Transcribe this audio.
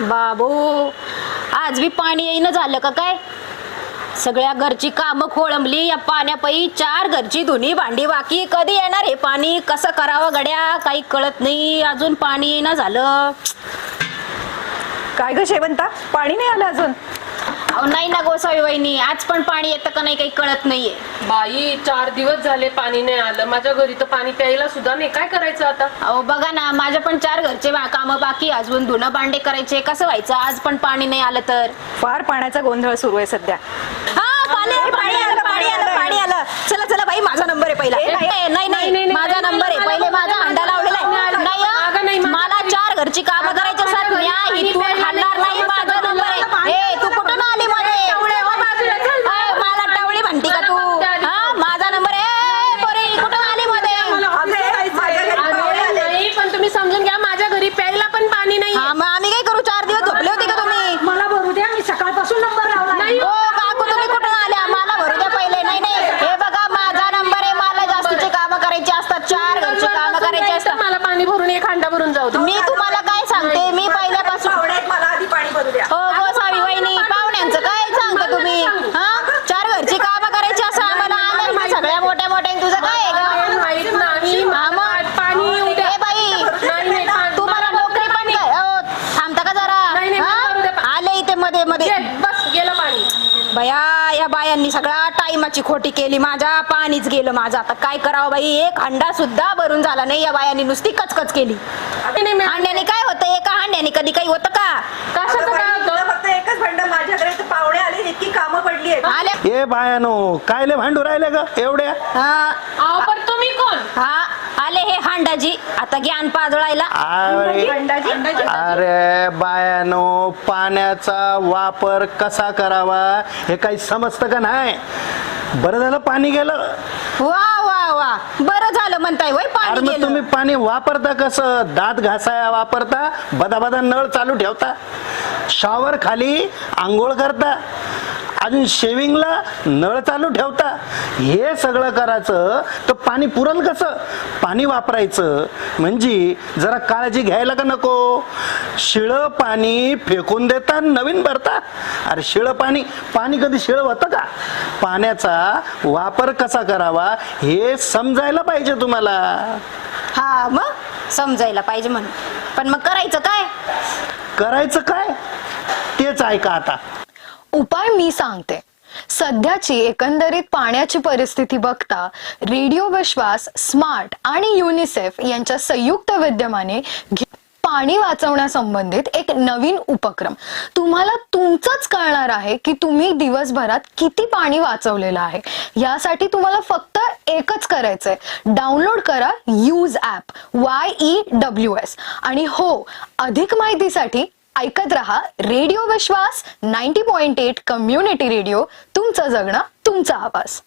बाबू आज बी पाणी येईन झालं का काय? सगळ्या घरची कामं खोळंबली या पाण्यापायी. 4 घरची धुनी भांडी बाकी. कधी येणार हे पाणी? कसं करावं गड्या? काही कळत नाही. अजून पाणी येईन झालं. काय ग शेवंता, पाणी नाही आलं अजून? अहो नाही ना गोसावी वहिनी, आज पण पाणी येतं का नाही काही कळत नाहीये. बाई 4 दिवस झाले पाणी नाही आलं. माझ्या घरी तर पाणी प्यायला सुद्धा नाही. काय करायचं आता? अहो बघा ना, माझ्या पण 4 घरचे कामं बाकी. अजून धुणं भांडे करायचे. कसं व्हायचं? आज पण पाणी नाही आलं तर? फार पाण्याचा गोंधळ सुरू आहे सध्या. पाणी आलं. चला चला बाई, माझा नंबर आहे पहिला. नाही माझा नंबर आहे. पहिले माझा हंडा लावलेला आहे. नाही मला 4 घरची कामं करायची असतात. मी इथून हलणार नाही. माझा नंबर आहे. ए तू कुठून आली मध्ये? मला टावळी म्हणती का तू? हा माझा नंबर आहे. पोरी कुठून आली मध्ये? नाही पण तुम्ही समजून घ्या, माझ्या घरी प्यायला पण पाणी नाही. हा मग आम्ही काय करू? 4 दिवस झोपले होते का तुम्ही? मला भरू द्या, मी सकाळपासून नंबर लावला. नाही ओ काकू तुम्ही कुठून आल्या? मला भरू द्या पहिले. नाही हे बघा माझा नंबर आहे. मला जास्तीचे कामं करायची असतात. 4 घरची कामं करायची असतात. मला पाणी भरून एक हांडा भरून जाऊ दे. मी तुम्हाला काय सांगते, मी पहिल्यापासून मला आधी पाणी भरू द्या. हो गोसावी वहिनी, पाहुण्यांचं काय सांगता तुम्ही? हा 4 घरची कामं करायची असं आम्हाला आलं ना सगळ्या मोठ्या तुझं काय आहे गं? माहित नाही. हा मग पाणी येऊ द्या. ए बाई नाही, तुम्हाला नोकरी पण काय? अहो, थांबता का जरा? नाही, हा? मला भरू द्या. आले इथे मध्ये बस गेलं पाणी. बया या बायांनी सगळ्या टाइमाची खोटी केली. माझ्या पाणीच गेलं माझं. आता काय करावं बाई? एक हंडा सुद्धा भरून झाला नाही. या बायांनी नुसती कचकच केली. हांड्याने काय होतं? एका हांड्याने कधी काही होतं का? कशाचं काय होतं? फक्त एकच भांडा. माझ्याकडे तर पाहुणे आले, इतकी कामं पडली आहेत. आले ए बायानो, काय लय भांडू राहिले ग एवढ्या? हा अहो पण तुम्ही कोण? हा आले हे हांडाजी आता ज्ञान पाजळायला. अरे बायानो, पाण्याचा वापर कसा करावा हे काही समजतं का नाही? बरं झालं पाणी गेलं. वा वा वा, बरं झालं म्हणताय होय अरे पाणी मग गेलं. तुम्ही पाणी वापरता कसं? दात घासाया वापरता, बदा नळ चालू ठेवता, शॉवर खाली आंघोळ करता, अजून शेविंगला नळ चालू ठेवता. हे सगळं करायचं तर पाणी पुरल कसं? पाणी वापरायचं म्हणजे जरा काळजी घ्यायला का नको? शिळं पाणी फेकून देता, नवीन भरता. अरे शिळं पाणी कधी शिळं होतं का? पाण्याचा वापर कसा करावा हे समजायला पाहिजे तुम्हाला. हा मग समजायला पाहिजे म्हणून. पण मग करायचं काय? करायचं काय तेच ऐका आता. उपाय मी सांगते. सध्याची एकंदरीत पाण्याची परिस्थिती बघता रेडिओ विश्वास, स्मार्ट आणि युनिसेफ यांच्या संयुक्त विद्यमाने पाणी वाचवण्यासंबंधित एक नवीन उपक्रम. तुम्हाला तुमचंच कळणार आहे की तुम्ही दिवसभरात किती पाणी वाचवलेलं आहे. यासाठी तुम्हाला फक्त एकच करायचंय, डाउनलोड करा यूज ॲप YEWS. आणि हो, अधिक माहितीसाठी ऐकत रहा रेडिओ विश्वास 90.8 कम्युनिटी रेडिओ. तुमचं जगणं, तुमचा आवाज.